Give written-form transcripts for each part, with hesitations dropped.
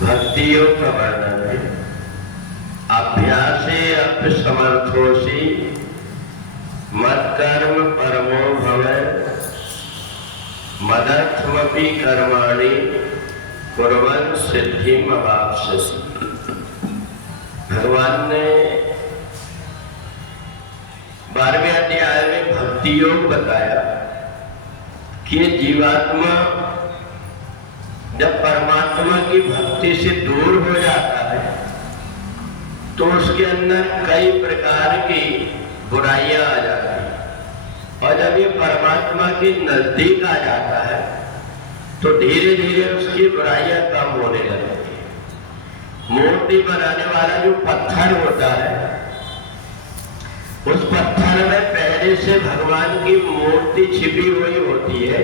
भक्ति योग का वर्णन है। अभ्यासे अप्य समर्थोषि मत्कर्म परमो भवे मदर्थमपि कर्माणि कुर्वन् सिद्धिम् अवाप्स्यसि। भगवान ने 12वें अध्याय में भक्ति योग बताया कि जीवात्मा जब परमात्मा की भक्ति से दूर हो जाता है तो उसके अंदर कई प्रकार की बुराइयां आ जाती हैं, और जब ये परमात्मा के नजदीक आ जाता है तो धीरे धीरे उसकी बुराइयां कम होने लगती है। मूर्ति बनाने वाला जो पत्थर होता है, उस पत्थर में पहले से भगवान की मूर्ति छिपी हुई होती है।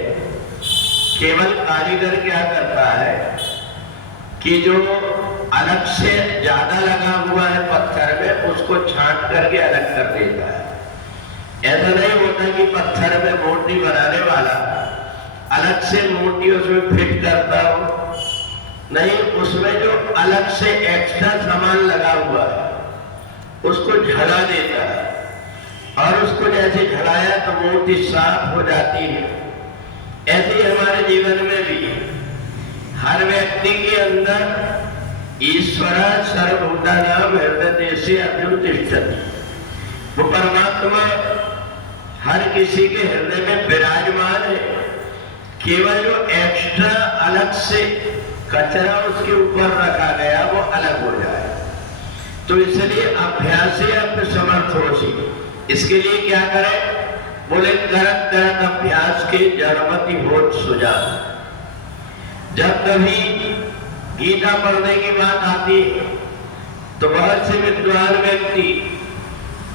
केवल कारीगर क्या करता है कि जो अलग से ज्यादा लगा हुआ है पत्थर में, उसको छांट करके अलग कर देता है। ऐसा नहीं होता कि पत्थर में मूर्ति बनाने वाला अलग से मूर्ति उसमें फिट करता हो, नहीं, उसमें जो अलग से एक्स्ट्रा सामान लगा हुआ है उसको झड़ा देता है, और उसको जैसे झड़ाया तो मूर्ति साफ हो जाती है। ऐसे ही हमारे जीवन में भी हर व्यक्ति के अंदर ईश्वर सर्वभूतानां हृदयदेशे अर्जुन तिष्ठति, वो परमात्मा हर किसी के हृदय में विराजमान है। केवल जो एक्स्ट्रा अलग से कचरा उसके ऊपर रखा गया वो अलग हो जाए। तो इसलिए अभ्यासे अप्य समर्थोषि, इसके लिए क्या करें? बोले करत करत अभ्यास के जड़मति होत सुजान। जब कभी गीता पढ़ने की बात आती है तो बहुत से विद्वान व्यक्ति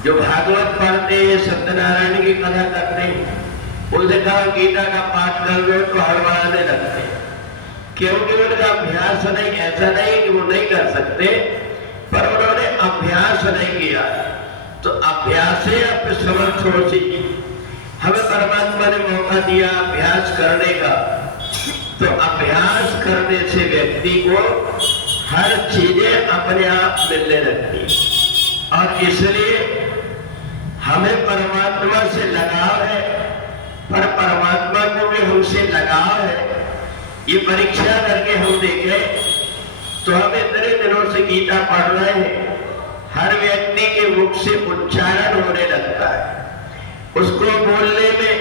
जो भागवत पढ़ते हैं, सत्यनारायण की कथा करते हैं, उनसे कहा गीता का पाठ कर लो तो हड़बड़ाने लगते हैं, क्योंकि उनका अभ्यास नहीं। ऐसा नहीं कि वो नहीं कर सकते, पर उन्होंने अभ्यास नहीं किया। तो अभ्यासे अप्य समर्थोषि, हमें परमात्मा ने मौका दिया अभ्यास करने का, तो अभ्यास करने से व्यक्ति को हर चीजें अपने आप मिलने लगती, और इसलिए हमें परमात्मा से लगाव है, पर परमात्मा को भी हमसे लगाव है। ये परीक्षा करके हम देखें तो हम इतने दिनों से गीता पढ़ रहे हैं, हर व्यक्ति के मुख से उच्चारण होने लगता है, उसको बोलने में,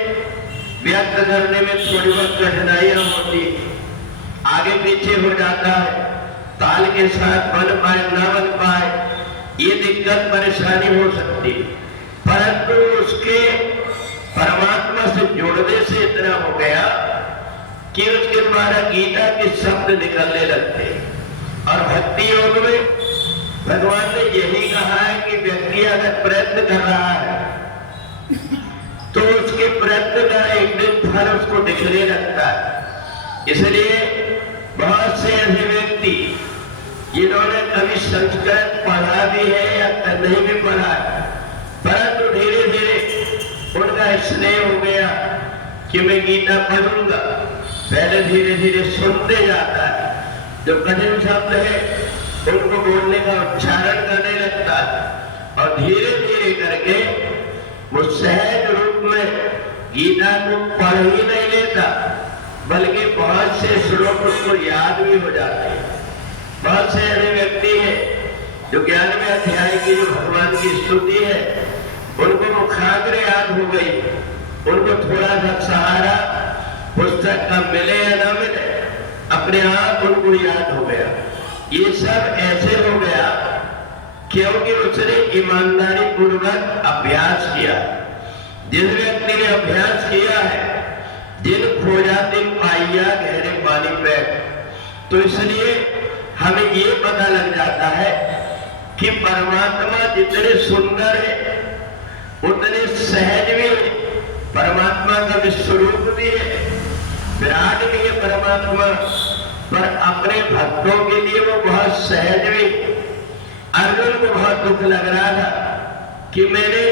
व्यक्त करने में थोड़ी बहुत कठिनाइयां होती है, आगे पीछे हो जाता है, ताल के साथ बन पाए ना बन पाए, ये दिक्कत परेशानी हो सकती है। परंतु उसके परमात्मा से जुड़ने से इतना हो गया कि उसके द्वारा गीता के शब्द निकलने लगते हैं। और भक्ति योग में भगवान ने यही कहा है कि व्यक्ति अगर प्रयत्न कर रहा है तो उसके प्रयत्न का एक दिन फल उसको दिखने लगता है। इसलिए बहुत से ऐसे व्यक्ति जिन्होंने कभी संस्कृत पढ़ा भी है या नहीं भी पढ़ा, परंतु धीरे धीरे उनका स्नेह हो गया कि मैं गीता पढ़ूंगा, पहले धीरे धीरे सुनते जाता है, जो कठिन शब्द है उनको बोलने का उच्चारण करने लगता है, और धीरे धीरे करके वो सहज रूप में गीता को पढ़ ही नहीं लेता, बल्कि बहुत से श्लोक उसको याद भी हो जाते हैं। बहुत से ऐसे व्यक्ति हैं जो 11वें अध्याय की जो भगवान की स्तुति है उनको मुखाग्र याद हो गई, उनको थोड़ा सा सहारा पुस्तक का मिले या ना मिले, अपने आप उनको याद हो गया। ये सब ऐसे हो गया क्योंकि उसने ईमानदारी पूर्वक अभ्यास किया। जिस व्यक्ति ने अभ्यास किया है, जिन खोजा दिन पाइया गहरे पानी पे, तो इसलिए हमें ये पता लग जाता है कि परमात्मा जितने सुंदर है उतने सहज भी है, परमात्मा का विश्वरूप भी है, विराट भी है परमात्मा, पर अपने भक्तों के लिए वो बहुत सहज भी। अर्जुन को बहुत दुख लग रहा था कि मैंने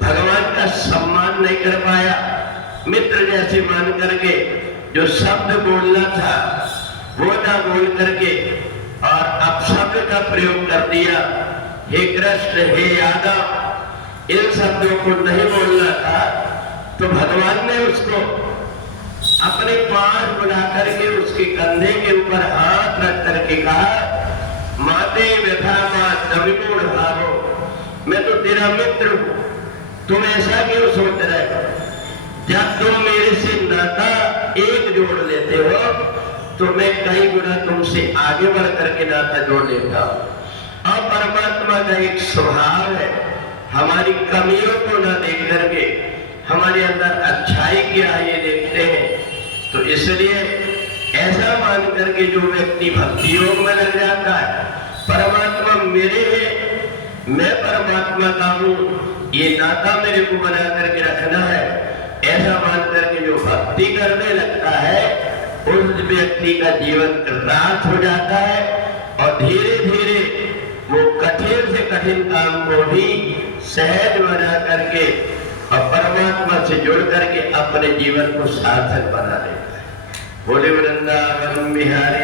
भगवान का सम्मान नहीं कर पाया, मित्र जैसे मान करके जो शब्द बोलना था वो ना बोल करके और अपशब्द का प्रयोग कर दिया, हे कृष्ण, हे यादव, इन शब्दों को नहीं बोलना था, तो भगवान ने उसको अपने पास बुला करके उसके कंधे के ऊपर हाथ रख करके कहा, माते व्यथा मात विमूढ़ भावो, मैं तो तेरा मित्र हूं, तुम ऐसा क्यों सोच रहे हो? जब तुम मेरे से नाता एक जोड़ लेते हो तो मैं कई गुना तुमसे आगे बढ़ करके नाता जोड़ लेता हूं। और परमात्मा का एक स्वभाव है, हमारी कमियों को न देख करके हमारे अंदर अच्छाई क्या है ये देखते हैं। तो इसलिए ऐसा मान करके जो व्यक्ति भक्ति योग में लग जाता है, परमात्मा मेरे है, मैं परमात्मा का हूं, ये नाता मेरे को बना करके रखना है, ऐसा मान करके जो भक्ति करने लगता है उस व्यक्ति का जीवन कृतार्थ हो जाता है और धीरे धीरे वो कठिन से कठिन काम को भी सहज बना करके और परमात्मा से जुड़ करके अपने जीवन को सार्थक बना लेता है। बोले वृंदावन बिहारी